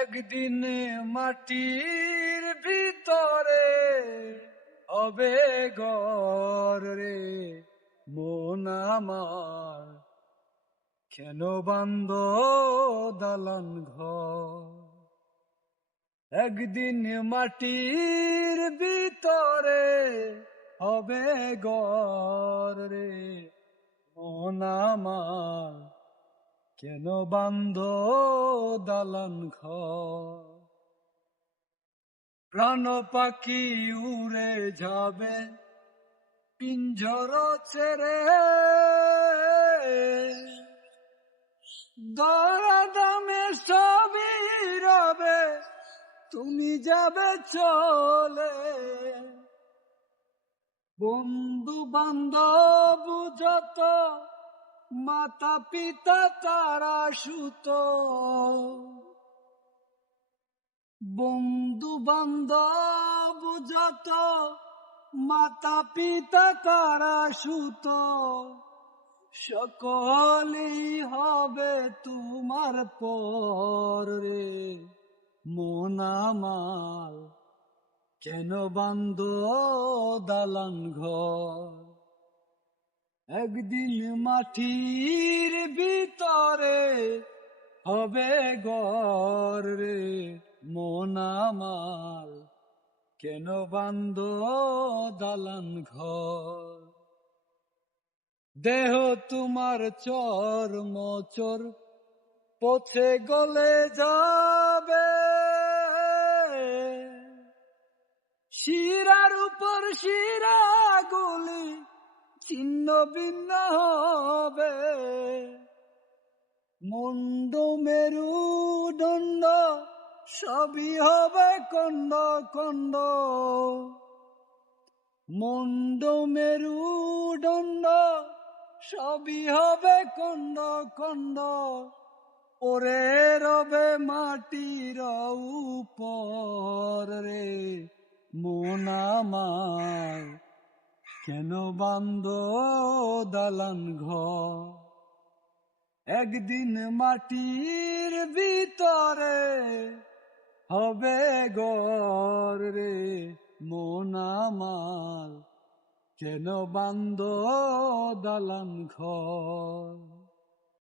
একদিন মাটির ভিতরে হবে ঘর রে মন আমার, কেন বান্ধ দালান ঘর? একদিন মাটির ভিতরে হবে ঘর রে মন আমার, কেন বান্ধ দালান ঘর? প্রাণ পাখি উড়ে যাবে পিঞ্জর ছেড়ে, দরা দামে সবই রবে, তুমি যাবে চলে। বন্ধু বান্ধব যত, মাতা পিতা তারা সুত, বন্ধু বান্ধব যত, মাতা পিতা তারা সুত, সকলেই হবে তোমার পর রে মন আমার, কেন বান্ধ দালান ঘর? একদিন মাটির ভিতরে হবে ঘর রে মন আমার, কেন বান্ধ দালান ঘর? দেহ তোমার চর্ম চোর পথে গলে যাবে, শিরার উপর শিরা গুলি ছিন্ন ভিন্ন হবে, মুন্ড মেরুদণ্ড সবই হবে খণ্ড খণ্ড, মুন্ড মেরুদণ্ড সবই হবে খণ্ড খণ্ড, পরে রবে মাটির উপর রে মন আমার, কেন বান্ধ দালান ঘর? একদিন মাটির ভিতরে হবে ঘর রে মন আমার, কেন বান্ধ দালান ঘর?